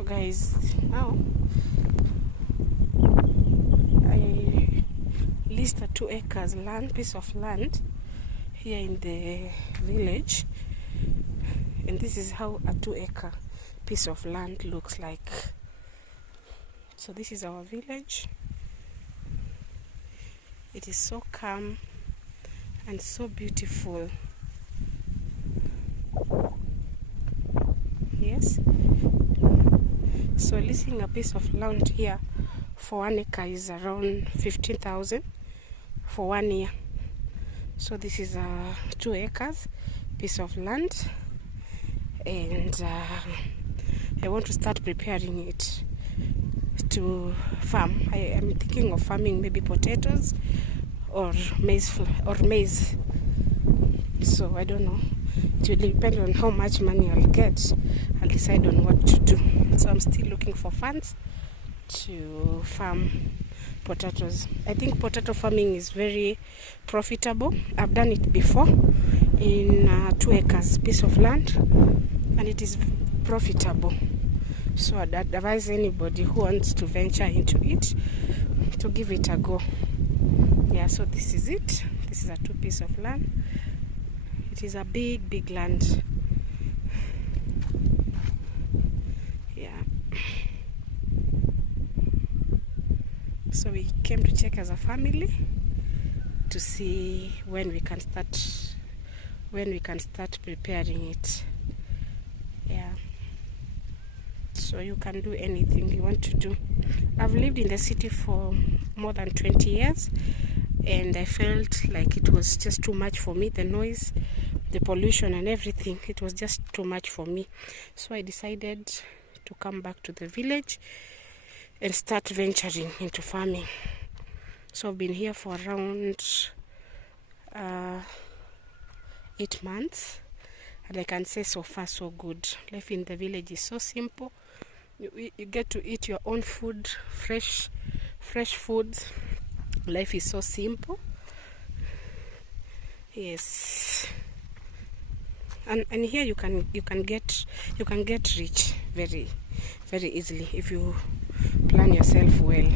So guys, now I leased a 2 acres piece of land here in the village, and this is how a 2-acre piece of land looks like. So this is our village. It is so calm and so beautiful. Yes. So leasing a piece of land here for 1 acre is around 15,000 for 1 year. So this is a 2 acres piece of land, and I want to start preparing it to farm. I am thinking of farming maybe potatoes or maize. So I don't know. It will depend on how much money I'll get. I'll decide on what to do. So I'm still looking for funds to farm potatoes. I think potato farming is very profitable. I've done it before in a 2 acres piece of land, and it is profitable. So I'd advise anybody who wants to venture into it to give it a go. Yeah, so this is it. This is a 2 piece of land. It is a big land. Yeah. So we came to check as a family to see when we can start preparing it. Yeah. So you can do anything you want to do. I've lived in the city for more than 20 years, and I felt like it was just too much for me. The noise, the pollution and everything, it was just too much for me. So I decided to come back to the village and start venturing into farming. So I've been here for around 8 months, and I can say so far so good. Life in the village is so simple. You get to eat your own food, fresh foods. Life is so simple. Yes. And here you can get rich very easily if you plan yourself well.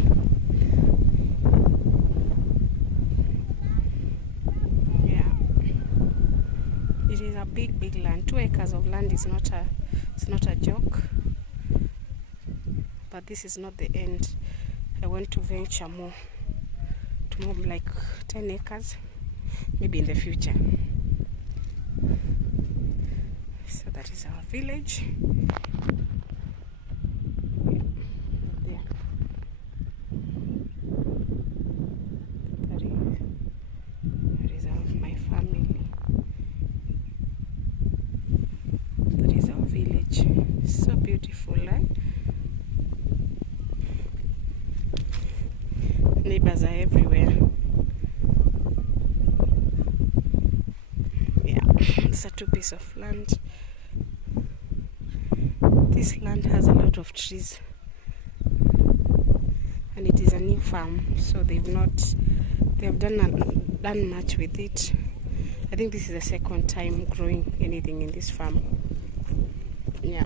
Yeah. It is a big land. 2 acres of land is not a joke. But this is not the end. I want to venture more, to more like 10 acres, maybe in the future. So that is our village. There. That is my family. That is our village. So beautiful, right? Neighbors are everywhere. Yeah, it's a 2 piece of land. This land has a lot of trees, and it is a new farm, so they have done much with it. I think this is the second time growing anything in this farm. Yeah.